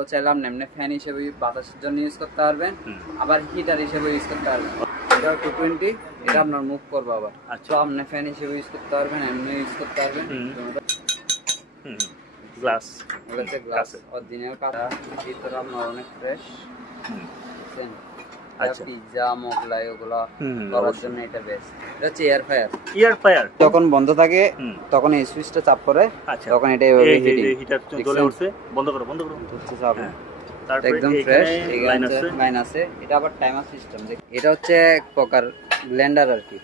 এগুলো চাইলে আপনি এমনি ফ্যান হিসেবে বাতাসের জন্য ইউজ করতে পারবেন। আবার হিটার হিসেবে ইউজ করতে পারবেন। এটা টু টোয়েন্টি এটা আপনার মুভ করব আবার। আচ্ছা। আপনি ফ্যান হিসেবে ইউজ করতে পারবেন এমনি ইউজ করতে পারবেন। গ্লাস এগুলো গ্লাস। অরিজিনাল কাটা ভিতরে আপনার অনেক ফ্রেশ। পিৎজা মোগলাই ওগুলো করার জন্য এটা বেস্ট এটা হচ্ছে এয়ার ফায়ার ফায়ার যখন বন্ধ থাকে তখন এই সুইচটা চাপ করে আচ্ছা। তখন এটা এভাবে হিটিং হিটার জ্বলে উঠছে বন্ধ করো বন্ধ করো। হচ্ছে চাপ। হ্যাঁ। একদম ফ্রেশ লাইন আছে। লাইন আছে। এটা আবার টাইমার সিস্টেম এটা হচ্ছে এক প্রকার ব্লেন্ডার আর কি।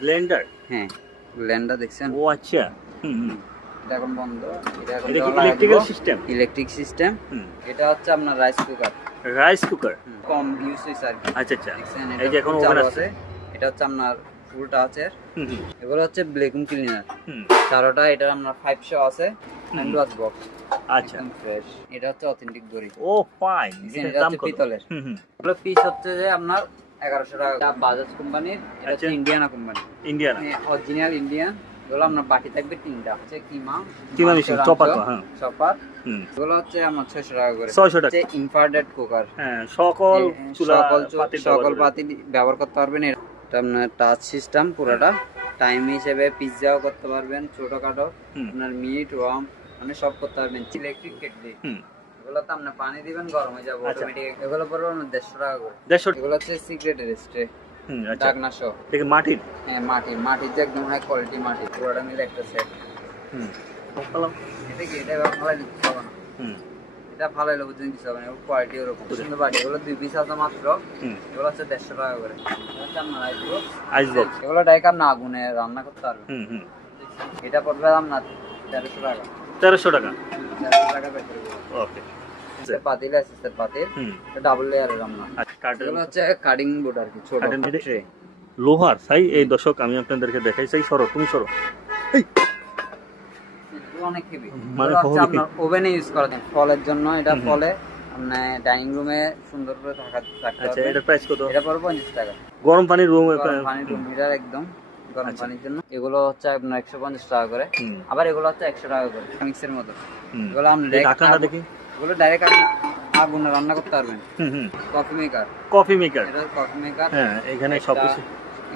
ব্লেন্ডার হ্যাঁ ব্লেন্ডার দেখছেন? ও আচ্ছা। হুম এটা এখন বন্ধ। এটা এখন ইলেকট্রিক্যাল সিস্টেম ইলেকট্রিক সিস্টেম হুম। এটা হচ্ছে আপনার রাইস কুকার রাইস কুকার? কম ইউজ হয়েছে আর আচ্ছা আচ্ছা। এই যে এখন ওভেন আছে। এটা হচ্ছে আপনার ফুল টাচের হুম হুম। এগুলো হচ্ছে ব্লেকুম ক্লিনার চারোটা এটা আপনার ফাইভ শো আছে হ্যান্ড ওয়াশ বক্স আচ্ছা। ফ্রেশ এটা হচ্ছে অথেন্টিক দড়ি। ও ফাইন এটা হচ্ছে পিতলের। এগুলো পিস হচ্ছে যে আপনার এগারোশো টাকা। বাজাজ কোম্পানির এটা হচ্ছে। Indiana company Indian original Indian এগুলো আপনার বাটি থাকবে তিনটা। হচ্ছে কিমা কিমা মেশিন চপার হ্যাঁ। চপার এগুলো হচ্ছে আমার ছয়শো টাকা করে। ছয়শো টাকা। কুকার হ্যাঁ সকল সকল সকল। পাতিল ব্যবহার করতে পারবেন। এটা আপনার টাচ সিস্টেম পুরোটা। টাইম হিসেবে পিৎজাও করতে পারবেন ছোটখাটো। আপনার মিট ওয়াম মানে সব করতে পারবেন। ইলেকট্রিক কেটলি এগুলো তো আপনি পানি দিবেন গরম হয়ে যাবে আচ্ছা। অটোমেটিক এগুলো পড়বে আপনার দেড়শো টাকা করে। দেড়শো এগুলো হচ্ছে সিক্রেট রেস্টে হুম আচ্ছা। ডাকনা সহ। মাটির? হ্যাঁ মাটি মাটির যে একদম হাই কোয়ালিটি মাটি পুরোটা মিলে একটা সেট হুম। এটা কি? এটা ভালো হবে না। এটা ভালো হবে না কোয়ালিটি ওরকম। সুন্দর বাটি এগুলো দুই পিস আছে মাত্র। এগুলো হচ্ছে দেড়শো টাকা করে। এগুলো আপনি আগুনে রান্না করতে এটা পড়বে আপনার তেরোশো টাকা। তেরোশো টাকা। তেরোশো টাকা ওকে। পাতিল আছে পাতিল। হুম। ডাবল লেয়ারের রান্না। এগুলো হচ্ছে কাটিং বোর্ড আর কি ছোট। লোহার সাই এই দশক আমি আপনাদেরকে দেখাই সেই সরো তুমি সরো। অনেক হেভি মানে। আপনার ওভেনে ইউজ করা যায় ফলের জন্য এটা। ফলে ডাইনিং রুমে সুন্দর করে থাকা থাকতে আচ্ছা পারবে প্রাইস কত? এটা পড়বে পঞ্চাশ টাকা। গরম পানির রুম পানির রুম হিটার একদম গরম আচ্ছা। পানির জন্য। এগুলো হচ্ছে আপনার একশো পঞ্চাশ টাকা করে। আবার এগুলো হচ্ছে একশো টাকা করে মিক্সের মতো। এগুলো আপনি আগুন- দেখি। এগুলো ডাইরেক্ট আপনি আগুনে রান্না করতে পারবেন। কফি মেকার কফি মেকার এটা কফি মেকার হ্যাঁ এখানে সব কিছু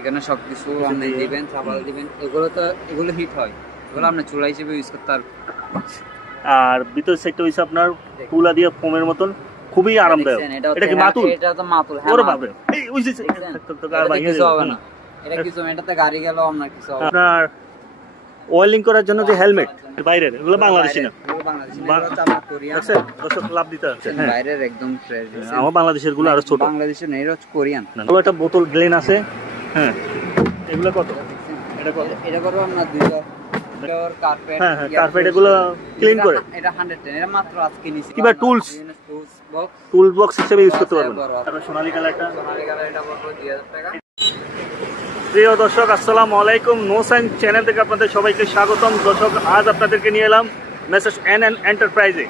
এখানে সবকিছু কিছু আপনি দিবেন চাপাল দিবেন। এগুলো তো এগুলো হিট হয়। এগুলো আপনি চুলা হিসেবে ইউজ করতে পারবেন। আর ভিতর সেটটা হইছে আপনার তুলা দিয়ে ফোমের মতন খুবই আরামদায়ক। এটা কি মাতুল? এটা তো মাতুল হ্যাঁ ওরে এই ওই যে কিছু হবে না। এটা কিছু এটাতে গাড়ি গেল আপনার কিছু হবে আপনার ওয়েলিং করার জন্য যে হেলমেট বাইরের এগুলো বাংলাদেশি না। হ্যাঁ। আমার বাংলাদেশেরগুলো আরও ছোট। বাংলাদেশের কোরিয়ান। একটা বোতল গ্লেন আছে হ্যাঁ। এগুলো কত? এটা কত? এটা- আপনার দুইশো? কার্পেট হ্যাঁ হ্যাঁ কার্পেট এগুলো ক্লিন করে? এটা হান্ড্রেড টেন এটা মাত্র আজকে নিছি। কিংবা tools? টুলস বক্স হিসেবে ইউজ করতে পারবেন? তারপর সোনালী কালারটা সোনালী কালার এটা পড়বে দুই হাজার টাকা। প্রিয় দর্শক আসসালামু আলাইকুম। চ্যানেল থেকে আপনাদের সবাইকে স্বাগতম। দর্শক আজ আপনাদেরকে নিয়ে এলাম মেসেজ এন এন এন্টারপ্রাইজে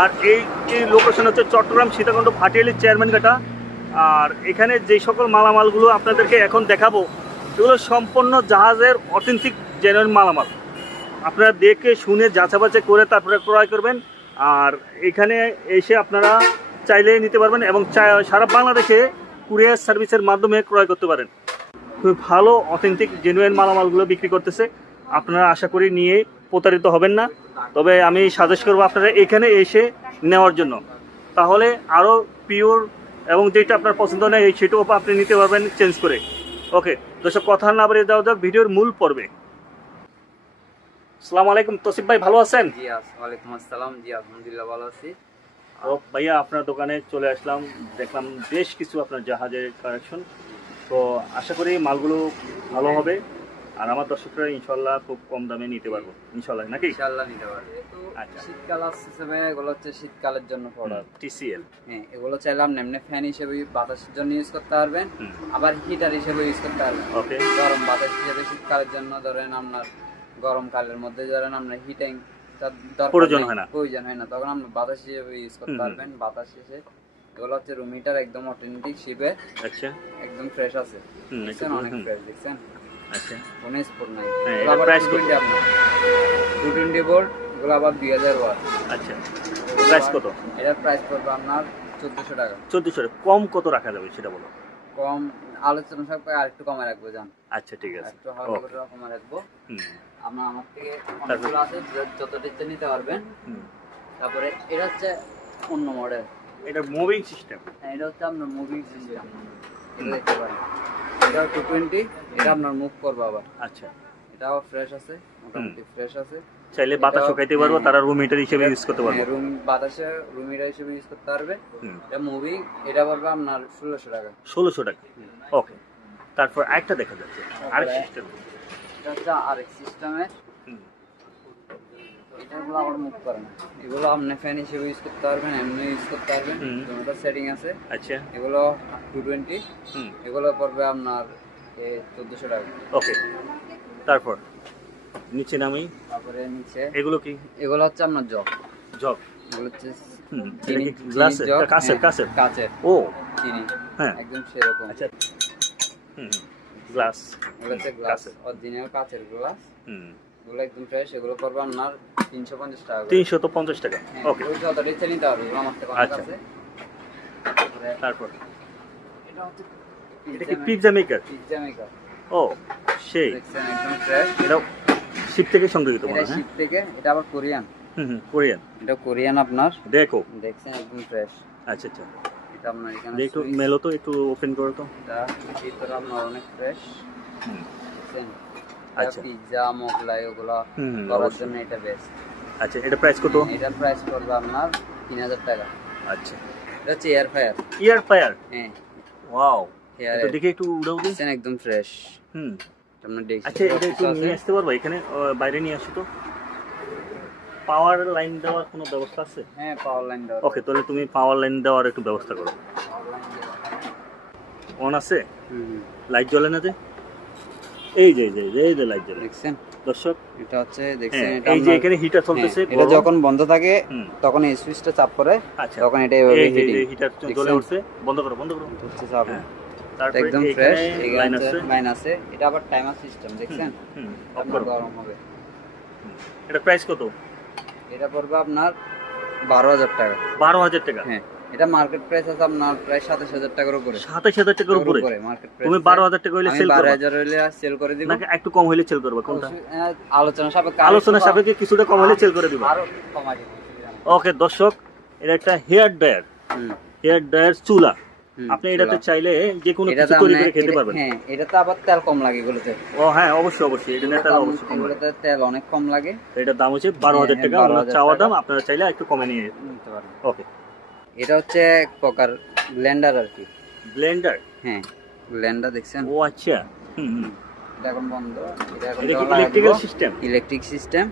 আর এই এই লোকেশন হচ্ছে চট্টগ্রাম সীতাকুণ্ড ভাটিয়ালি চেয়ারম্যান ঘাটা। আর এখানে যেই সকল মালামালগুলো আপনাদেরকে এখন দেখাবো সেগুলো সম্পূর্ণ জাহাজের অথেন্টিক জেনুইন মালামাল। আপনারা দেখে, শুনে, যাচাবাচা করে তারপরে ক্রয় করবেন। আর এখানে এসে আপনারা চাইলে নিতে পারবেন এবং সারা বাংলাদেশে কুরিয়ার সার্ভিসের মাধ্যমে ক্রয় করতে পারেন। খুবই ভালো অথেন্টিক জেনুয়েন মালামালগুলো বিক্রি করতেছে। আপনারা আশা করি নিয়ে প্রতারিত হবেন না। তবে আমি সাজেস্ট করব আপনারা এখানে এসে নেওয়ার জন্য। তাহলে আরও পিওর এবং যেটা আপনার পছন্দ নেই সেটাও আপনি নিতে পারবেন চেঞ্জ করে। ওকে দর্শক, কথা না বাড়িয়ে দেওয়া যাক, ভিডিওর মূল পর্বে। আসসালামু আলাইকুম তসিফ ভাই ভালো আছেন? জি ওয়ালাইকুম আসসালাম। জি আলহামদুলিল্লাহ ভালো আছি। ও ভাইয়া আপনার দোকানে চলে আসলাম দেখলাম বেশ কিছু আপনার জাহাজের কালেকশন তো আশা করি মালগুলো ভালো হবে। আর আমার দর্শকরা ইনশাল্লাহ খুব কম দামে নিতে পারব। ইনশাল্লাহ নাকি? ইনশাআল্লাহ নিতে পারবে। তো আচ্ছা। শীতকাল আসছে হিসেবে এগুলো হচ্ছে শীতকালের জন্য প্রোডাক্ট টিসিএল হ্যাঁ এগুলো চাইলে আপনি এমনি ফ্যান হিসেবে বাতাসের জন্য ইউজ করতে পারবেন। আবার হিটার হিসেবে ইউজ করতে পারবেন। ওকে গরম বাতাস হিসেবে শীতকালের জন্য ধরেন আপনার গরমকালের মধ্যে ধরেন আপনার হিটিং প্রয়োজন হয় না। প্রয়োজন হয় না। তখন আপনি বাতাস হিসেবে ইউজ করতে। পারবেন। বাতাস হিসেবে এগুলো হচ্ছে রুম হিটার একদম অথেন্টিক শিপে আচ্ছা। একদম ফ্রেশ আছে। দেখছেন? অনেক ফ্রেশ দেখছেন? আচ্ছা। কোনো স্পোর্ট নাই। হ্যাঁ, আবার price 220 আপনার। 220 ভোল্ট এগুলো আবার দুই হাজার ওয়াট আচ্ছা প্রাইস কত? এটার প্রাইস পড়বে আপনার চোদ্দোশো টাকা। চোদ্দশো কম কত রাখা যাবে সেটা বলো। কম আলোচনা সাপেক্ষে আর একটু কমে রাখব জান। আচ্ছা ঠিক আছে। একটু হালকা ওকে করে কমে রাখব। হুম। আপনার আমার থেকে অনেকগুলো আছে যে- যতটা নিতে পারবেন। তারপরে এটা হচ্ছে অন্য মডেল এটা মুভিং সিস্টেম হ্যাঁ এটা হচ্ছে আপনার মুভিং সিস্টেম এটা দেখতে পারেন। এটা টু টোয়েন্টি এটা আপনার মুভ করব আবার। আচ্ছা। এটাও ফ্রেশ আছে মোটামুটি ফ্রেশ আছে। চাইলে বাতাস শুকাইতে পারব হ্যাঁ। তারা রুম হিটার হিসেবে ইউজ করতে পারব। রুম বাতাসে রুম হিটার হিসেবে ইউজ করতে পারবে। এটা মুভিং এটা পড়বে আপনার ষোলোশো টাকা। ষোলোশো টাকা। ওকে তারপর আরেকটা দেখা যাচ্ছে। আরেক সিস্টেম এটা হচ্ছে আরেক সিস্টেমের এটাগুলো আবার মুভ করে না। এগুলো আপনি ফ্যান হিসেবে ইউজ করতে পারবেন এমনি ইউজ করতে পারবেন। হুম। দুটো সেটিং আছে। আচ্ছা। এগুলো টু টোয়েন্টি হুম। এগুলো পড়বে আপনার চোদ্দোশো টাকা। ওকে। তারপর? নিচে নামি তারপরে নিচে। এগুলো কি? এগুলো হচ্ছে আপনার জগ জগ এগুলো হচ্ছে হুম। চিনি গ্লাস চিনির জগ, কাছের কাছের ও। চিনি হ্যাঁ। একদম সেরকম। আচ্ছা। হুম। গ্লাস এগুলো হচ্ছে গ্লাস কাচের। অরিজিনাল কাচের গ্লাস হুম। এগুলো একদম ফ্রেশ এগুলো পড়বে আপনার তিনশো পঞ্চাশ টাকা তিনশো তো পঞ্চাশ টাকা। হ্যাঁ, ওকে ওই ইচ্ছে নিতে পারবে এগুলো আমার থেকে আচ্ছা। তারপর এটা হচ্ছে এটা কি পিৎজা মেকার পিৎজা মেকার ও সেই। একদম ফ্রেশ এটা শিপ থেকে সংগৃহীত মনে হয় শিপ থেকে এটা আবার কোরিয়ান। হুম হুম কোরিয়ান। এটা কোরিয়ান আপনার। দেখো। দেখছেন একদম ফ্রেশ আচ্ছা আচ্ছা। একটু switch, মেলো তো একটু ওপেন করো তো। এটা ভিতরে আপনার অনেক ফ্রেশ হুম। দেখছেন? আচ্ছা। পিৎজা মোগলাই ওগুলো হুম, হুম, করার অবশ্যই। জন্য এটা বেস্ট আচ্ছা এটা প্রাইস কত? এটার প্রাইস পড়বে আপনার তিন হাজার টাকা। আচ্ছা। এটা হচ্ছে এয়ার ফায়ার ইয়ার ফায়ার হ্যাঁ। ওয়াও হেয়ার এটা দেখে একটু উড়াও দিন দেখছেন একদম ফ্রেশ হুম। আপনার দেখছি আচ্ছা এটা একটু নিয়ে আসতে পারব এখানে আহ, বাইরে নিয়ে আসো তো। পাওয়ার লাইন দেওয়ার কোনো ব্যবস্থা আছে? হ্যাঁ পাওয়ার লাইন দেওয়া ওকে তাহলে তুমি পাওয়ার লাইন দেওয়ার একটু ব্যবস্থা করো। অন আছে। লাইট জ্বলে না যে? এই যে এই যে এই যে লাইট জ্বলে। দেখছেন? দর্শক এটা হচ্ছে দেখছেন হ্যাঁ এটা এই যে এখানে হিটার চলতেছে হ্যাঁ, এটা যখন বন্ধ থাকে তখন এই সুইচটা চাপ করে আচ্ছা। তখন এটা এভাবে এই যে হিটিং হিটার জ্বলে উঠছে বন্ধ করো বন্ধ করো। হচ্ছে চাপ। হ্যাঁ। একদম ফ্রেশ লাইন আছে। লাইন আছে। এটা আবার টাইমার সিস্টেম দেখছেন? অফ গরম হবে। এটা প্রাইস কত? এটা পড়বে আপনার বারো হাজার টাকা। বারো হাজার টাকা? হ্যাঁ এটা মার্কেট প্রাইস আছে আপনার প্রায় সাতাশ হাজার টাকার উপরে। সাতাশ হাজার টাকার উপরে? মার্কেট তুমি বারো হাজার টাকা হইলে সেল বারো হাজার হইলে সেল করে দিব। নাকি একটু কম হইলে সেল করবে? কোনটা? আলোচনা সাপেক্ষে আলোচনা সাপেক্ষে কিছুটা কম হলে সেল করে দিব। আরও ওকে দর্শক এটা একটা হেয়ার ড্রায়ার হুম, হেয়ার ড্রায়ার চুলা। আপনি এটাতে। চাইলে যে কোনো কিছু তৈরি করে খেতে এটা- পারবেন। হ্যাঁ এটাতে আবার তেল কম লাগে এগুলোতে। ও হ্যাঁ অবশ্যই অবশ্যই এটা তাহলে অবশ্যই কম। এগুলোতে তেল অনেক কম লাগে। এটার দাম হচ্ছে বারো হাজার হ্যাঁ, টাকা 12,000 ওনার চাওয়া দাম আপনারা চাইলে একটু কমে নিয়ে নিতে পারবেন। ওকে এটা হচ্ছে এক প্রকার ব্লেন্ডার আর কি। ব্লেন্ডার? হ্যাঁ ব্লেন্ডার দেখছেন? ও আচ্ছা। হুম এটা এখন বন্ধ। এটা এখন এটা ইলেকট্রিক্যাল সিস্টেম ইলেকট্রিক সিস্টেম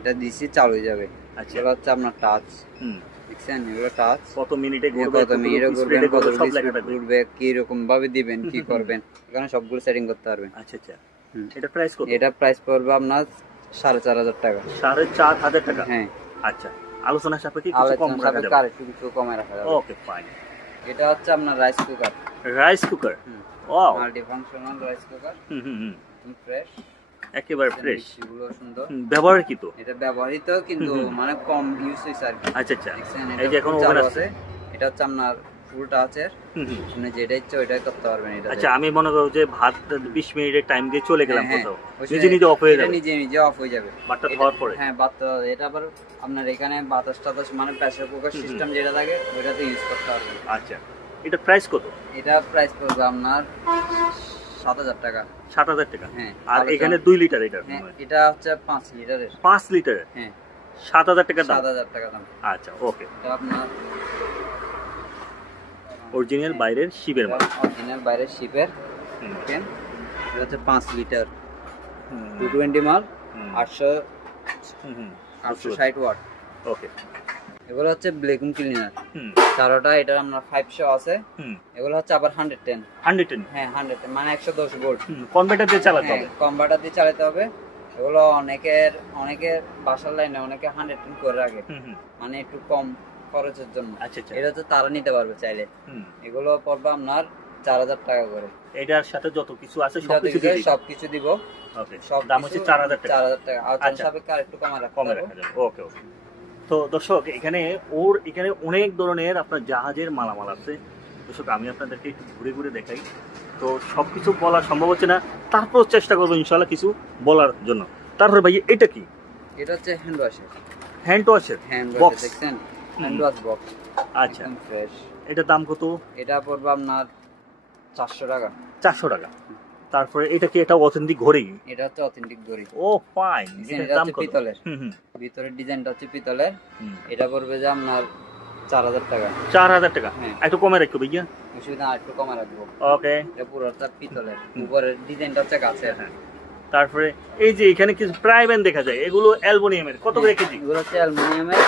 এটা দিছি চালু হয়ে যাবে। আচ্ছা। এগুলো হচ্ছে আপনার টাচ হুম। দেখছেন এগুলো টাচ কত মিনিটে ঘুরবে কত মিনিটে ঘুরবেন কত সব লেখা থাকবে? ঘুরবে কি রকম ভাবে দিবেন কি করবেন এখানে সবগুলো সেটিং করতে পারবেন। আচ্ছা আচ্ছা। এটা প্রাইস কত? এটা প্রাইস পড়বে আপনার সাড়ে চার হাজার টাকা। সাড়ে চার হাজার টাকা? হ্যাঁ। আচ্ছা। আলোচনা সাপেক্ষে কিছু কম রাখা যাবে। আর একটু কিছু কমে রাখা যাবে। ওকে ফাইন এটা হচ্ছে আপনার rice cooker rice cooker wow multi functional rice cooker হুম হুম হুম। ফ্রেশ একেবারে ফ্রেশগুলো সুন্দর। ব্যবহার কি তো এটা ব্যবহৃত কিন্তু। মানে কম ইউজ হয়েছে আর কি। আচ্ছা আচ্ছা। এই যে এখন full আছে। আছে। এটা হচ্ছে আপনার হুম, হুম। আপনি যেটা ইচ্ছে ওইটাই করতে পারবেন এটা আচ্ছা আমি মনে করো যে ভাত বিশ মিনিটের টাইম দিয়ে চলে গেলাম হ্যাঁ, কোথাও। নিজে নিজে অফ হয়ে যাবে। নিজে নিজে অফ হয়ে যাবে। বাটটা এটা- পরে। হ্যাঁ বাচ্চা এটা আবার আপনার এখানে বাতাস টাতাস মানে প্রেসার কুকার। সিস্টেম যেটা থাকে ওইটাতে ইউজ করতে পারবেন। আচ্ছা। এটা প্রাইস কত? এটা প্রাইস পড়বে আপনার সাত হাজার টাকা। সাত হাজার টাকা? হ্যাঁ আর এখানে দুই লিটার এটা হ্যাঁ এটা হচ্ছে পাঁচ লিটারের। পাঁচ লিটার হ্যাঁ। সাত হাজার টাকা সাত হাজার টাকা দাম। আচ্ছা ওকে। আপনার অরিজিনাল বাইরের শিবের মাল। অরিজিনাল বাইরের শিপের পেন এটা হচ্ছে পাঁচ লিটার। টু টোয়েন্টি মাল আটশো আটশো ষাট ওয়াট। ওকে। এগুলো হচ্ছে ব্লেকুম ক্লিনার হুম। চারোটা এটা আপনার ফাইভ শো আছে। হুম। এগুলো হচ্ছে আবার হান্ড্রেড টেন হান্ড্রেড টেন হ্যাঁ হান্ড্রেড টেন মানে একশো দশ ভোল্ট কনভার্টার দিয়ে চালাতে হ্যাঁ হবে। কনভার্টার দিয়ে চালাতে হবে। এগুলো অনেকের অনেকের বাসার লাইনে অনেকে হান্ড্রেড টেন করে রাখে। মানে একটু কম খরচের জন্য। আচ্ছা আচ্ছা। এটা হচ্ছে তারা নিতে পারবে চাইলে। হুম, এগুলো পড়বে আপনার চার হাজার টাকা করে। এটার সাথে যত কিছু আছে সব কিছু কিছু সব কিছু দিব। ওকে। সব দাম হচ্ছে চার হাজার টাকা। চার হাজার টাকা। আর আচ্ছা। সাপেক্ষে আর একটু কমে রাখা যাবে। ওকে ওকে। তো দর্শক এখানে ওর এখানে অনেক ধরনের আপনার জাহাজের মালামাল আছে। দর্শক আমি আপনাদেরকে একটু ঘুরে ঘুরে দেখাই। তো সব কিছু বলা সম্ভব হচ্ছে না। তারপর চেষ্টা করব ইনশাল্লাহ কিছু বলার জন্য। তারপরে ভাই এটা কি? এটা হচ্ছে হ্যান্ড ওয়াশের হ্যান্ড ওয়াশের হ্যান্ড. ওয়াশ দেখছেন? হ্যান্ড ওয়াশ বক্স আচ্ছা। ফ্রেশ এটার দাম কত? এটা পড়বে আপনার চারশো টাকা। চারশো টাকা। তারপরে এটা কি এটা অথেন্টিক ঘড়ি? এটা হচ্ছে অথেন্টিক ঘড়ি। ও ফাইন Design এটার টা দাম কত? পিতলের। ভিতরের ডিজাইনটা হচ্ছে পিতলের। এটা পড়বে যে আপনার চার হাজার টাকা। চার হাজার টাকা? হ্যাঁ। একটু কমে রাখো ভাইয়া। অসুবিধা একটু কমে রাখব। ওকে এটা পুরোটা পিতলের। হুম। উপরের ডিজাইনটা হচ্ছে গাছের। হ্যাঁ। তারপরে এই যে এখানে কিছু প্রাইভেন দেখা যায় এগুলো অ্যালবোনিয়ামের কত করে কেজি? এগুলো হচ্ছে অ্যালুমিনিয়ামের।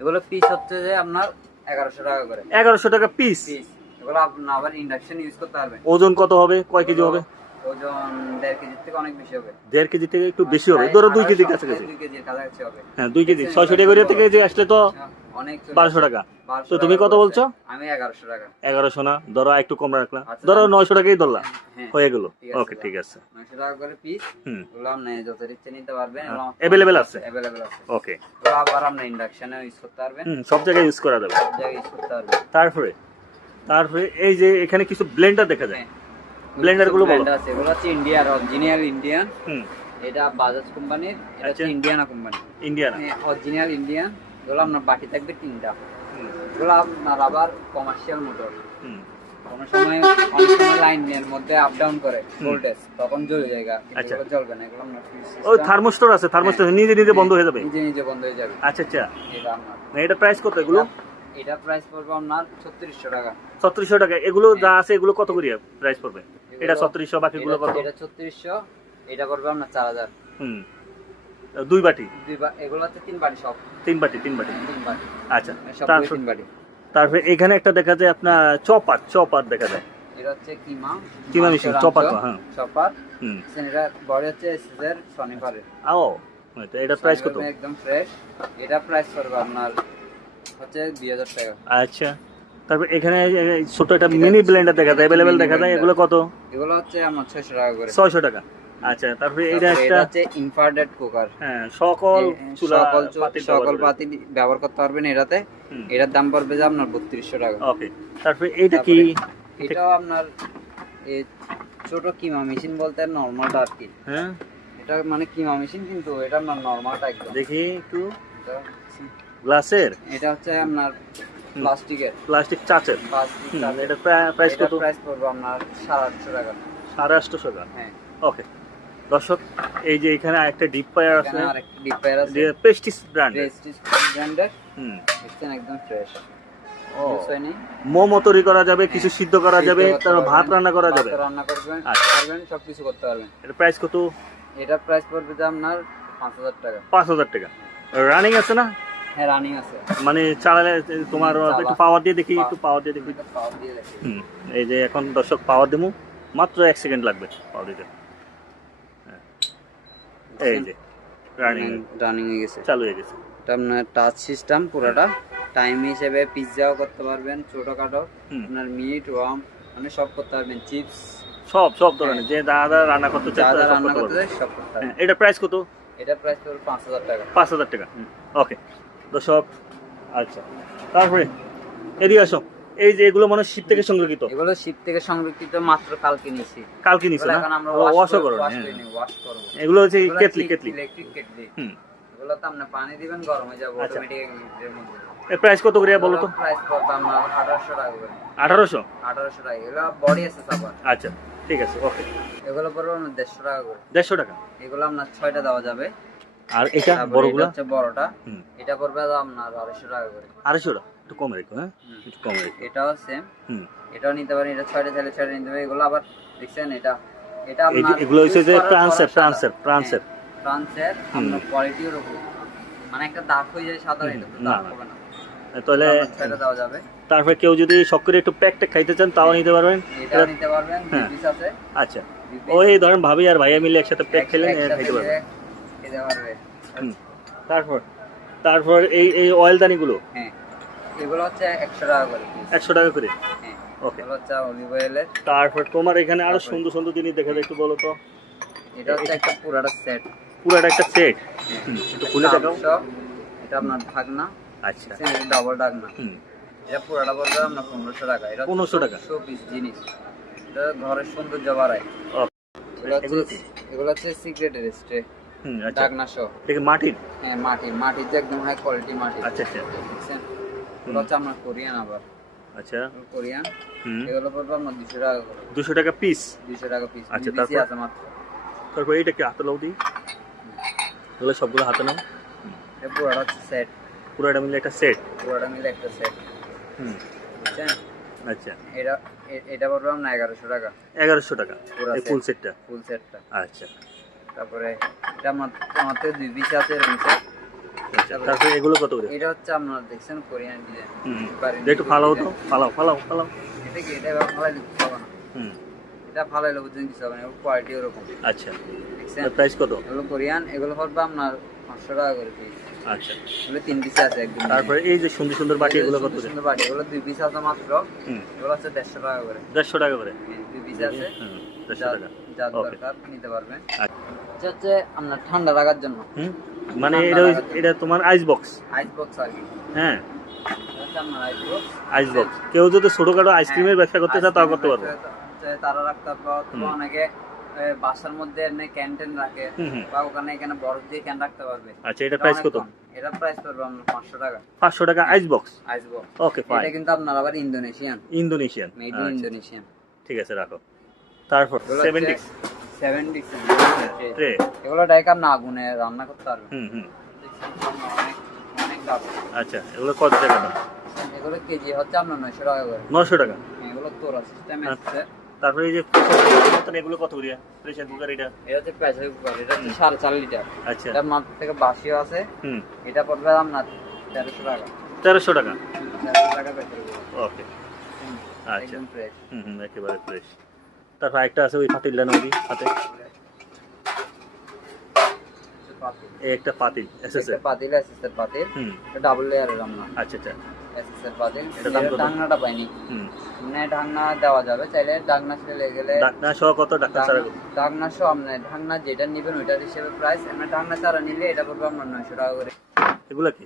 এগুলো পিস হচ্ছে যে আপনার এগারোশো টাকা করে। এগারোশো টাকা পিস পিস এগুলো আপনার আবার ইন্ডাকশন ইউজ করতে পারবেন ওজন কত হবে? কয় কেজি হবে? ওজন দেড় কেজির থেকে অনেক বেশি হবে। দেড় কেজি থেকে একটু বেশি হবে। ধরো দুই কেজি কাছাকাছি। দুই কেজির কাছাকাছি হবে। হ্যাঁ দুই কেজি। ছয়শো টাকা থেকে যে আসলে তো অনেক বারোশো টাকা। তো তুমি কত বলছো। আমি এগারোশো টাকা। এগারোশো না? ধরো একটু কম রাখলাম। ধরো নয়শো টাকাই ধরলাম হ্যাঁ হয়ে গেল। ওকে ঠিক আছে। নয়শো টাকা করে পিস হুম। এগুলো যত ইচ্ছে নিতে পারবেন। available আছে? অ্যাভেলেবেল আছে। ওকে। আবার আপনি ইন্ডাকশনে ইউজ করতে পারবেন। সব জায়গায় ইউজ করা যাবে। সব জায়গায় ইউজ করতে পারবেন। তারপরে? তারপরে এই যে এখানে কিছু ব্লেন্ডার দেখা যায়। হ্যাঁ। Blender গুলো বলো। আছে। এগুলো হচ্ছে ইন্ডিয়ার অরিজিনাল ইন্ডিয়ান হুম। এটা বাজাজ কোম্পানির এটা হচ্ছে। Indiana company Indian original Indian এগুলো আপনার বাকি থাকবে তিনটা। এগুলো আপনার আবার কমার্শিয়াল মোটর হুম। কোনো সময় অনেক সময় লাইন এর মধ্যে আপ ডাউন করে ভোল্টেজ তখন জ্বলে যায় গা। কিন্তু আচ্ছা। জ্বলবে না। এগুলো আপনার ওই থার্মোস্টর আছে। থার্মোস্টর নিজে নিজে বন্ধ হয়ে যাবে? নিজে নিজে বন্ধ হয়ে যাবে। আচ্ছা আচ্ছা। এটা আপনার এটা প্রাইস কত এগুলো? এটা প্রাইস পড়বে আপনার ছত্রিশশো টাকা। ছত্রিশশো টাকা। এগুলো যা আছে এগুলো কত করিয়া প্রাইস পড়বে? এটা এগুলো- ছত্রিশশো বাকিগুলো কত? এটা ছত্রিশশো এটা পড়বে আপনার চার হাজার। হুম। দুই বাটি? দুই বা- এগুলো হচ্ছে তিন বাটি সব। তিন বাটি তিন বাটি। তিন বাটি। আচ্ছা সব তারপর তিন বাটি। তারপরে এখানে একটা দেখা যায় আপনার চপার চপার দেখা যায়। এটা হচ্ছে কিমা। কিমা মেশিন, চপার হ্যাঁ। চপার। হুম। এটা বডি হচ্ছে এসএসএর সনিপারের ও এটা প্রাইস কত? একদম ফ্রেশ এটা প্রাইস পড়বে আপনার হচ্ছে টাকা। আচ্ছা। তারপর এখানে ছোট একটা মিনি ব্লেন্ডার দেখা যায় অ্যাভেলেবেল দেখা যায় এগুলো কত? এগুলো হচ্ছে আমার ছয়শো টাকা করে। ছয়শো টাকা। আচ্ছা তারপরে এটা একটা হচ্ছে ইনফ্রারেড কুকার হ্যাঁ সকল চুলা সকল সকল ব্যবহার পাতি ব্যবহার করতে পারবেন এটাতে। এটার দাম পড়বে যে আপনার বত্রিশশো টাকা। ওকে। তারপরে এটা কি? এটাও আপনার এই ছোট কিমা মেশিন বলতে নর্মালটা আর কি হ্যাঁ। এটা মানে কিমা মেশিন কিন্তু এটা আপনার নর্মালটা একদম। দেখি একটু। গ্লাসের? এটা হচ্ছে আপনার প্লাস্টিকের। প্লাস্টিক চাচের? এটা প্রাইস কত? প্রাইস পড়বে আপনার সাড়ে আটশো টাকা। সাড়ে আটশো টাকা? হ্যাঁ। ওকে দর্শক এই যে এখানে একটা ডিপ ফায়ার আছে। আরেকটা ডিপ ফায়ার আছে। পেস্টিস ব্র্যান্ড প্রেস্টিজ ব্র্যান্ডের হুম। একদম ফ্রেশ মোমো তৈরি করা যাবে কিছু হ্যাঁ, সিদ্ধ করা যাবে তারপর ভাত রান্না করা যাবে। রান্না করবেন আচ্ছা। পারবেন সব কিছু করতে পারবেন। এটা প্রাইস কত? এটা প্রাইস পড়বে আপনার পাঁচ হাজার টাকা। পাঁচ হাজার টাকা। রানিং আছে না? হ্যাঁ রানিং আছে। মানে চালালে তোমার একটু পাওয়ার দিয়ে দেখি একটু পাওয়ার দিয়ে দেখি। পাওয়ার দিয়ে দেখি। হুম এই যে এখন দর্শক পাওয়ার দেবো মাত্র এক সেকেন্ড লাগবে পাওয়ার দিতে। হ্যাঁ। এই যে রানিং রানিং হয়ে গেছে। চালু হয়ে গেছে। এটা আপনার টাচ সিস্টেম পুরোটা। টাইম হিসেবে পিৎজাও করতে পারবেন ছোটখাটো। আপনার মিট ওয়াম মানে সব করতে পারবেন চিপস সব সব ধরনের যে দাদা রান্না করতে চায় রান্না করতে চাই সব করতে হ্যাঁ, এটা প্রাইস কত? এটা প্রাইস পাঁচ হাজার টাকা। পাঁচ হাজার টাকা। ওকে দর্শক আচ্ছা। তারপরে এদিকে আসো। এই যে এগুলো মানে শীত থেকে সংরক্ষিত এগুলো শীত থেকে সংরক্ষিত মাত্র কালকে নিয়েছি। কালকে নিছে না? আমরা ওয়াশ করো ওয়াশ করব। এগুলো হচ্ছে কেটলি কেটলি। Electric kettle. হুম। এগুলো তো আপনি পানি দিবেন গরম হয়ে যাবে। অটোমেটিক এর মধ্যে। এর প্রাইস কত করে বলো তো? প্রাইস পড়বে আমার আঠারোশো টাকা করে আঠারোশো? আঠারোশো টাকা এগুলো বডি আছে সাবার। আচ্ছা ঠিক আছে ওকে এগুলো পড়বে আপনার দেড়শো টাকা করে। দেড়শো টাকা? এগুলো আপনার ছয়টা দেওয়া যাবে। আর এটা তারপরে বড়গুলো? হচ্ছে বড়টা। এটা পড়বে আপনার আড়াইশো টাকা করে। আড়াইশো টাকা? একটু কম রেখো হ্যাঁ? একটু কম রেখো। এটাও সেম এটাও নিতে পারেন এটা ছয়টা চাইলে ছয়টা নিতে পারেন এগুলো আবার দেখছেন এটা। এটা আপনার এগুলো হচ্ছে যে ফ্রান্সের ফ্রান্সের ফ্রান্সের হ্যাঁ, ফ্রান্সের হুম। আপনার কোয়ালিটির উপর। মানে একটা দাগ হয়ে যায় এটা না, দাগ হবে না। তাহলে দেওয়া যাবে। তারপরে কেউ যদি শখ করে একটু প্যাক ট্যাক খাইতে চান তাও নিতে পারবেন। এটাও নিতে পারবেন হ্যাঁ। আছে। আচ্ছা। ওই ধরেন ভাবি আর ভাইয়া মিলে একসাথে প্যাক খেলে খাইতে পারবেন। যে তারপর তারপর এই এই অয়েল দানিগুলো? হ্যাঁ। এগুলো হচ্ছে একশো টাকা করে একশো টাকা করে? হ্যাঁ। ওকে এগুলো হচ্ছে অলিভ অয়েলের তারপর তোমার এখানে আরও সুন্দর সুন্দর জিনিস দেখা যায় একটু বলো তো। এটা হচ্ছে একটা পুরাটা সেট পুরাটা একটা সেট একটু খুলে দেখাও। এটা আপনার ঢাকনা। আচ্ছা। ডাবল ঢাকনা। এটা পুরাটা পড়বে আপনার পনেরোশো টাকা। এটা 1500 টাকা? শো পিস জিনিস। এটা ঘরের সৌন্দর্য বাড়ায়। এগুলো হচ্ছে এগুলো কি? হুম আচ্ছা। সহ এটা মাটির? হ্যাঁ মাটি মাটির যে একদম হাই কোয়ালিটি মাটি আচ্ছা আচ্ছা। দেখছেন এগুলো হচ্ছে আপনার কোরিয়ান আবার। আচ্ছা। কোরিয়ান। হুম। এগুলো পড়বে আপনার দুশো টাকা করে। দুশো টাকা পিস দুশো টাকা পিস আচ্ছা, তারপর? আছে মাত্র। তারপর এইটা কি হাতে লাউ দিই? এগুলো সবগুলো হাতে নাও। এটা পুরাটা হচ্ছে সেট পুরোটা মিলে একটা সেট পুরাটা মিলে একটা সেট হুম। বুঝছেন? আচ্ছা। এটা এটা পড়বে আপনার এগারোশো টাকা। এগারোশো টাকা। পুরা। ফুল সেটটা ফুল সেটটা আচ্ছা। তারপরে এটা আমার দুই পিস আছে এরকম তারপরে এগুলো কত করে? এটা হচ্ছে আপনার দেখছেন কোরিয়ান ডিজাইন। একটু ফালাও তো। ফালাও ফালাও ফালাও। এটা কি? এটা ফালাইলে কিছু হবে না। হুম। এটা ফালাইলে বুঝছেন কিছু হবে না কোয়ালিটি ওরকম। আচ্ছা। প্রাইস কত? এগুলো কোরিয়ান এগুলো পড়বে আপনার পাঁচশো টাকা করে পিস আচ্ছা। এগুলো তিন পিসে আছে একদম। তারপরে এই যে সুন্দর সুন্দর বাটি এগুলো কত সুন্দর বাটি এগুলো দুই পিস আছে মাত্র। হুম। এগুলো হচ্ছে দেড়শো টাকা করে। দেড়শো টাকা করে। হ্যাঁ, দুই পিস আছে। দেড়শো টাকা। যার দরকার নিতে পারবেন আচ্ছা। এটা হচ্ছে আপনার ঠান্ডা রাখার জন্য। মানে এটা এটা তোমার আইস বক্স আইস বক্স আর কি। হ্যাঁ। এটা হচ্ছে আপনার আইস বক্স কেউ যদি ছোটখাটো আইসক্রিমের ব্যবসা করতে চায় তাও করতে পারব। তারা রাখতে পারব। অনেকে বাসার মধ্যে এমনি ক্যান্টিন রাখে। বা ওখানে এখানে বরফ দিয়ে ক্যান রাখতে পারবে। আচ্ছা এটা প্রাইস কত? এটা প্রাইস পড়বে আপনার পাঁচশো টাকা। পাঁচশো টাকা আইস বক্স আইস বক্স ওকে এটা কিন্তু আপনার আবার Indonesian Indonesian made in Indonesian ঠিক আছে রাখো। তারপর ট্রে এগুলো আগুনে রান্না করতে হুম হুম। আচ্ছা এগুলো কত টাকা দাম? এগুলো কেজি হচ্ছে আপনার টাকা করে। নশো টাকা? এগুলো তোরা সিস্টেম আছে। তারপরে এই যে মতন এগুলো কত করিয়া প্রেশার কুকার এটা? এটা হচ্ছে প্রেসার কুকার এটা হচ্ছে সাড়ে চার লিটার আচ্ছা। এটা মাত্র থেকে বাসিও আছে। হুম। এটা পড়বে আপনার তেরোশো টাকা। তেরোশো টাকা? টাকা ওকে। আচ্ছা। হুম হুম একেবারে ফ্রেশ তারপর একটা আছে ওই পাতিলটা নদী হাতে। একটা পাতিল এসেছে পাতিল এসএসের পাতিল। হুম। এটা ডাবল লেয়ারের রান্না আচ্ছা আচ্ছা। এসএসের পাতিল। এটা পাইনি। মানে ঢাকনা দেওয়া যাবে চাইলে ঢাকনা চলে গেলে ডাকনা সহ কত? ডাক্তার ছাড়া? ঢাকনা সহ আপনার ঢাকনা যেটা নেবেন ওইটার হিসেবে প্রাইস এমনি ঢাকনা ছাড়া নিলে এটা পড়বে আপনার নয়শো টাকা করে। এগুলো কি?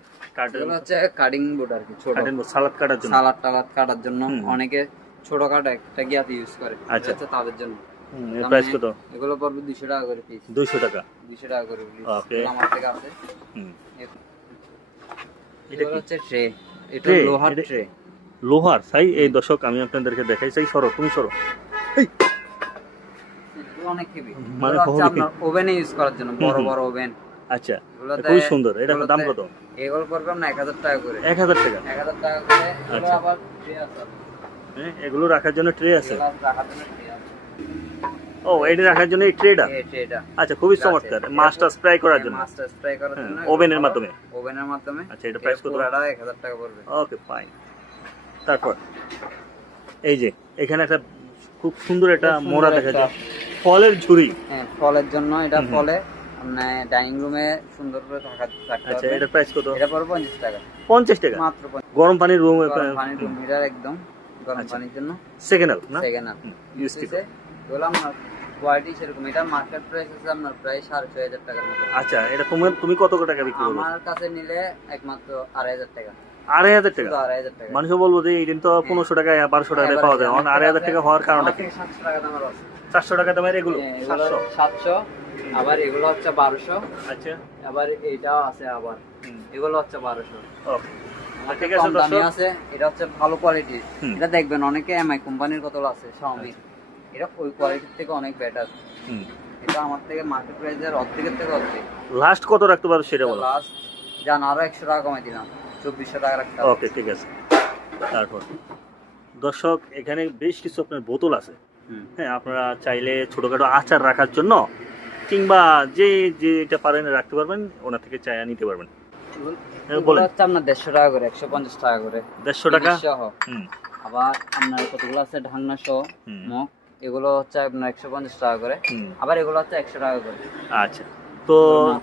এগুলো হচ্ছে কাটিং বোর্ড আর কি ছোট। সালাদ কাটার জন্য। সালাদ টালাদ কাটার জন্য। অনেকে ছোটখাটো একটা গিয়াতে ইউজ করে। আচ্ছা। তাদের জন্য। প্রাইস কত? এগুলো পড়বে দুশো টাকা করে পিস দুইশো টাকা। দুশো টাকা করে পিস আমার থেকে আছে। হুম। এটা হচ্ছে ট্রে এটা লোহার ট্রে লোহার? সাই এই দর্শক আমি আপনাদেরকে দেখাই। চাই সরো তুমি সরো। অনেক হেভি মানে আপনার ওভেনে ইউজ করার জন্য। বড় বড় ওভেন আচ্ছা খুবই সুন্দর। এটা দাম কত? এগুলো আপনার এক হাজার টাকা করে। এক হাজার টাকা। এক হাজার টাকা করে। আবার আছে। হ্যাঁ, এগুলো রাখার জন্য ট্রে আছে। ও এটা রাখার জন্য এই ট্রেটা আচ্ছা খুবই চমৎকার। মাছটা স্প্রে করার জন্য। হ্যাঁ, জন্য ওভেনের মাধ্যমে। ওভেনের মাধ্যমে। আচ্ছা, এটা price কত? পুরাটা এক হাজার টাকা পড়বে। ওকে ফাইন তারপর এই যে এখানে একটা খুব সুন্দর একটা মোড়া দেখা যায়। ফলের ঝুড়ি। হ্যাঁ ফলের জন্য এটা। ফলে আপনার ডাইনিং রুমে সুন্দর করে থাকা আচ্ছা হবে। প্রাইস কত? এটা পড়বে পঞ্চাশ টাকা। পঞ্চাশ টাকা? মাত্র গরম পানির রুম পানির রুম হিটার একদম। গরম আচ্ছা। পানির জন্য। সেকেন্ড হ্যান্ড না? সেকেন্ড হ্যান্ড ইউজ কি বললাম না কোয়ালিটি সেরকম। এটা মার্কেট প্রাইস আছে আপনার প্রায় সাড়ে ছয় হাজার টাকার মতো। আচ্ছা এটা তুমি কত টাকা বিক্রি করবে আমার কাছে নিলে একমাত্র আড়াই হাজার টাকা। আড়াই হাজার টাকা? মানুষ বলব যে এই দিন তো পনেরোশো টাকা বারোশো টাকা পাওয়া যায়। আড়াই হাজার টাকা হওয়ার কারণটা কি? সাতশো টাকা দামের আছে। চারশো টাকা দামের এগুলো? হ্যাঁ, সাতশো? সাতশো। আবার এগুলো হচ্ছে বারোশো। আচ্ছা। আবার এইটাও আছে আবার। এগুলো হচ্ছে বারোশো। ওকে। ঠিক আছে দামি দর্শক। আছে এটা হচ্ছে ভালো। এটা দেখবেন অনেকে এমআই কোম্পানির আছে Xiaomi এটা ওই কোয়ালিটির থেকে অনেক বেটার এটা আমার থেকে মার্কেট প্রাইসের অর্ধেকের থেকে অর্ধেক। লাস্ট কত রাখতে পারো সেটা বলো। লাস্ট যান আরও একশো টাকা কমাই দিলাম। চব্বিশশো টাকা রাখতে। ওকে ঠিক আছে। তারপর। দর্শক এখানে বেশ কিছু আপনার বোতল আছে। হ্যাঁ আপনারা চাইলে ছোটখাটো আচার রাখার জন্য কিংবা যে যেটা পারেন রাখতে পারবেন ওনার থেকে চায়া নিতে পারবেন। হ্যাঁ, হচ্ছে আপনার দেড়শো টাকা করে একশো পঞ্চাশ টাকা করে। দেড়শো টাকা? সহ। আবার আপনার কতগুলো আছে? ঢাকনা সহ মগ এগুলো হচ্ছে আপনার একশো পঞ্চাশ টাকা করে। আবার এগুলো হচ্ছে একশো টাকা করে। আচ্ছা। তো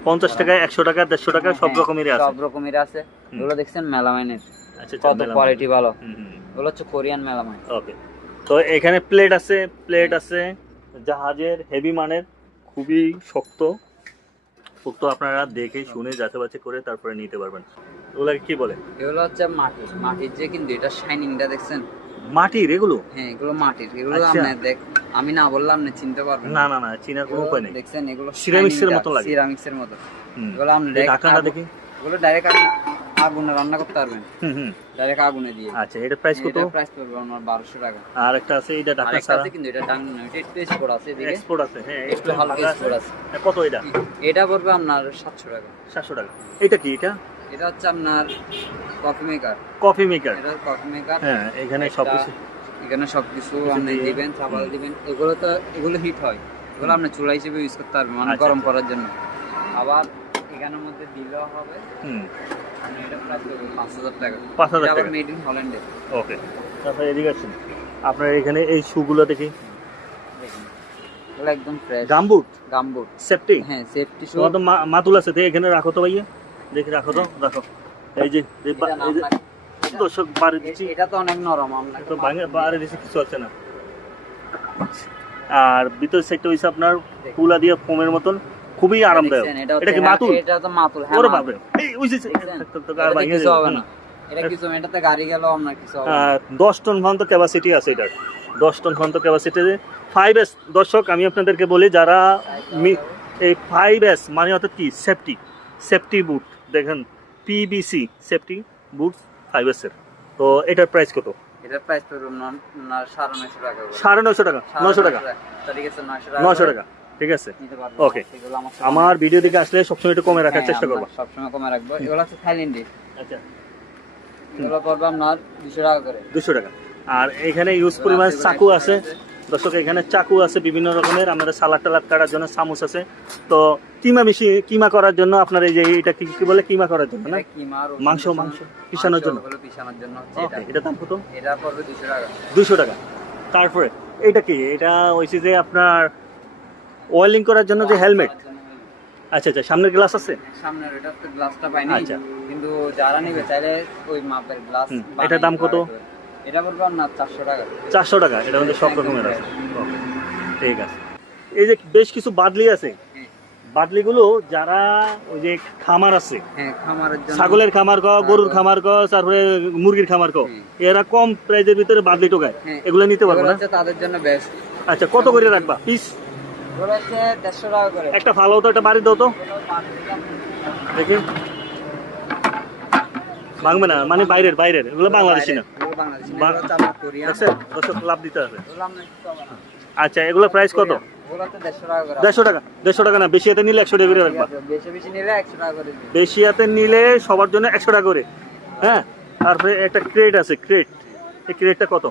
পঞ্চাশ টাকা একশো টাকা দেড়শো টাকা সব হ্যাঁ, রকমেরই আছে? সব রকমের আছে। এগুলো দেখছেন মেলামাইনের। আচ্ছা কত কোয়ালিটি ভালো। এগুলো হচ্ছে কোরিয়ান মেলামাইন। ওকে। তো এখানে প্লেট আছে প্লেট আছে জাহাজের হেভি মানের খুবই শক্ত। শক্ত আপনারা দেখে শুনে যাতে বাছাই করে তারপরে নিতে পারবেন। ওগুলো কি বলে? এগুলো হচ্ছে মাটি মাটির যে কিন্তু এটা শাইনিংটা দেখছেন? মাটির এগুলো? হ্যাঁ এগুলো মাটির। এগুলো আচ্ছা। আপনি দেখ আমি না বললাম না চিনতে পারবেন না। না না চিনার কোনো উপায় নেই। দেখছেন এগুলো সিরামিক্সের মতো লাগে। সিরামিক্সের মতো। এগুলো আপনি direct দেখি এগুলো ডাইরেক্ট আপনি আগুনে রান্না করতে পারবেন। হুম হুম। ডাইরেক্ট আগুনে দিয়ে। আচ্ছা এটা প্রাইস কত? প্রাইস পড়বে আমার 1200 টাকা। আর একটা আছে এটা আরেকটা ছাড়া। আছে কিন্তু এটা টাং না এটা একটু স্পোর্ট আছে এদিকে। এক্সপোর্ট আছে হ্যাঁ একটু হালকা স্পোর্ট আছে। কত এটা? এটা পড়বে আপনার 700 টাকা। সাতশো টাকা। এটা কি এটা? এটা হচ্ছে আপনার কফি মেকার কফি মেকার এটা কফি মেকার হ্যাঁ এখানে সব কিছু এখানে সবকিছু কিছু আপনি দিবেন চাপাল দিবেন। এগুলো তো এগুলো হিট হয়। এগুলো আপনি চুলা হিসেবে ইউজ করতে পারবেন মানে আচ্ছা, গরম আচ্ছা। করার জন্য। আবার এখানের মধ্যে দিলেও হবে। হুম। আপনি এটা প্রাইস পাঁচ হাজার টাকা। 5000 এটা আবার টাকা। মেড ইন হল্যান্ডে ওকে তারপরে এদিকে আসুন। আপনার এখানে এই শুগুলো দেখি। একদম ফ্রেশ গামবুট? গামবুট। সেফটি হ্যাঁ সেফটি শু তোমার তো মাতুল আছে এখানে রাখো তো ভাইয়া। দেখি রাখো তো রাখো। এই যে এই যে দর্শক বাড়ি দিচ্ছি। এটা তো অনেক নরম আপনাকে তো ভাঙে বাড়ি দিচ্ছি কিছু আছে না। আর ভিতর সাইডটা হইছে আপনার তুলা দিয়ে ফোমের মতন। খুবই আরামদায়ক। এটা এটা কি মাতুল? এটা তো মাতুল হ্যাঁ ওরে মাতুল। বাপরে। এই ওই যে? তো- আর কিছু যাবে। হবে না। এটা কিছু এটাতে গাড়ি গেলেও আপনার কিছু হবে না। আহ, দশ টন পর্যন্ত ক্যাপাসিটি আছে এটার। দশ টন পর্যন্ত ক্যাপাসিটি ফাইভ এস দর্শক আমি আপনাদেরকে বলি যারা এই ফাইভ এস মানে অর্থাৎ কি? সেফটি সেফটি বুট দেখেন PVC safety boot five S এর। তো এটার প্রাইস কত? এটার প্রাইস পড়বে সাড়ে নয়শো টাকা। সাড়ে নশো টাকা নয়শো টাকা। করে টাকা। ঠিক আছে. সেগুলো আমার ভিডিও দিকে আসলে সবসময় একটু কমে রাখার হ্যাঁ, চেষ্টা করব। সবসময় কমে রাখব। এগুলো হচ্ছে থাইল্যান্ডে আচ্ছা। এগুলো পড়বে আপনার দুশো টাকা করে। দুশো টাকা। আর এখানে ইউজ পরিমাণ চাকু আছে। দর্শক এখানে চাকু আছে বিভিন্ন রকমের। আমাদের সালাদ টালাদ কাটার জন্য চামচ আছে। তো কিমা মিশি কিমা করার জন্য আপনার এই যে এটা কি কি বলে? কিমা করার জন্য না? মাংস, মাংস, পিষানোর জন্য? এটা। এটা দাম কত? এটা পড়বে দুশো টাকা। দুশো টাকা। তারপরে এটা কি? এটা হয়েছে যে আপনার ওয়েলিং করার জন্য যে হেলমেট? আচ্ছা আচ্ছা সামনের গ্লাস আছে? সামনের এটা তো গ্লাসটা পাইনি। আচ্ছা। কিন্তু যারা নিবে চাইলে ওই মাপের গ্লাস এটার দাম কত? এটা পড়বে আপনার চারশো টাকা। চারশো টাকা এটা মধ্যে সব রকমের আছে। ঠিক আছে। এই যে বেশ কিছু বাদলি আছে। হ্যাঁ। বাদলিগুলো যারা ওই যে খামার আছে হ্যাঁ ছাগলের খামার ক গরুর খামার ক তারপরে মুরগির খামার ক এরা কম প্রাইজের ভিতরে বাদলি টোকায় হ্যাঁ। এগুলো নিতে পারব না? তাদের জন্য বেস্ট আচ্ছা কত করে রাখবা? পিস? একটা ভালো তো একটা বাড়ি দাও তো। দেখি। ভাঙবে না মানে বাইরের বাইরের। এগুলো বাংলাদেশি না। লাভ দিতে হবে। আচ্ছা এগুলো প্রাইস কত? দেড়শো টাকা দেড়শো টাকা না বেশি হাতে নিলে একশো টাকা করে রাখবা। বেশি হাতে নিলে সবার জন্য একশো টাকা করে। হ্যাঁ তারপরে একটা ক্রেট আছে ক্রেট এই ক্রেটটা কত?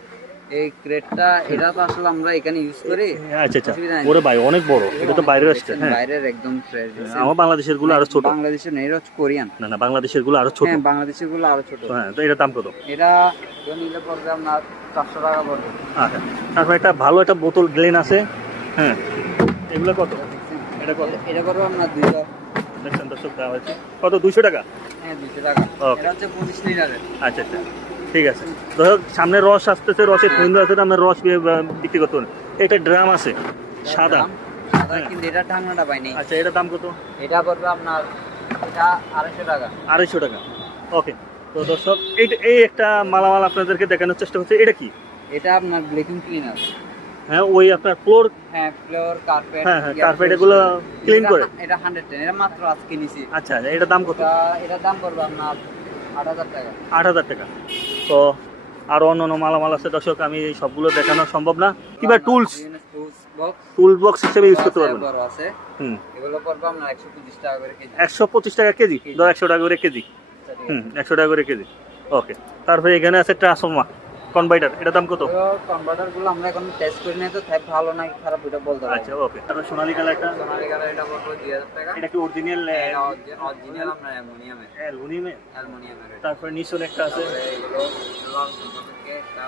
এই ক্রেটটা এটা তো আসলে আমরা এখানে ইউজ করি। আচ্ছা আচ্ছা। ওরে ভাই অনেক বড়। এটা তো বাইরে আসছে হ্যাঁ। বাইরের একদম ফ্রেশ আমার বাংলাদেশেরগুলো আরও ছোট। বাংলাদেশের নেই এটা কোরিয়ান। না না বাংলাদেশেরগুলো আরও ছোট। হ্যাঁ বাংলাদেশেরগুলো আরও ছোট। হ্যাঁ তো এটার দাম কত? এটা এটা নিলে পড়বে আপনার চারশো টাকা পড়বে। আচ্ছা। তারপর একটা ভালো একটা বোতল গ্লেন আছে। হ্যাঁ এগুলো কত? এটা কত? এটা- এটা আপনার দুইশো। দেখছেন দর্শক দেওয়া হয়েছে। কত? দুশো টাকা? হ্যাঁ দুইশো টাকা। এটা হচ্ছে পঁচিশ লিটারের। আচ্ছা আচ্ছা। ঠিক আছে। ধরো সামনে রস আসতেছে রসের কুইন্দ আছে আমরা রস বিক্রি করতে পারি এটা ড্রাম আছে সাদা। সাদা হ্যাঁ। কিন্তু এটা ঢাকনাটা পাইনি। আচ্ছা এটার দাম কত? এটা পড়বে আপনার এটা আড়াইশো টাকা। আড়াইশো টাকা। ওকে। তো দর্শক এই একটা মালামাল আপনাদেরকে দেখানোর চেষ্টা করছে। এটা কি? এটা আপনার ক্লিনার হ্যাঁ ওই আপনার ফ্লোর হ্যাঁ ফ্লোর কার্পেট হ্যাঁ হ্যাঁ কার্পেট এগুলো ক্লিন করে। এটা মাত্র আজকে নিছি। আচ্ছা এটার দাম কত? এটা দাম পড়বে আপনার আট হাজার টাকা। আট হাজার টাকা। তো আর অন্য অন্য মালামাল আছে দর্শক আমি এই সবগুলো দেখানো সম্ভব না। কিংবা টুলস টুল বক্স হিসেবে ইউজ করতে পারবেন। পঁচিশ টাকা কেজি। একশো পঁচিশ টাকা কেজি? ধর একশো টাকা করে কেজি। আচ্ছা, হুম একশো টাকা করে কেজি। ওকে। তারপরে এখানে আছে ট্রান্সফর্মার। কনভাইটার এটা দাম কত? কনভার্টারগুলো আমরা এখন টেস্ট করি নিয়ে তো তাই ভালো নাকি খারাপ এটা বলতে পারব আচ্ছা ওকে তারপরে সোনালী কালারটা সোনালী কালার এটা বলব 2000 টাকা। এটা কি অরিজিনাল অরিজিনাল আপনার অ্যালুমিনিয়ামের। অ্যালুমিনিয়ামে অ্যালুমিনিয়ামের। তারপর নিচে একটা আছে। লং একটা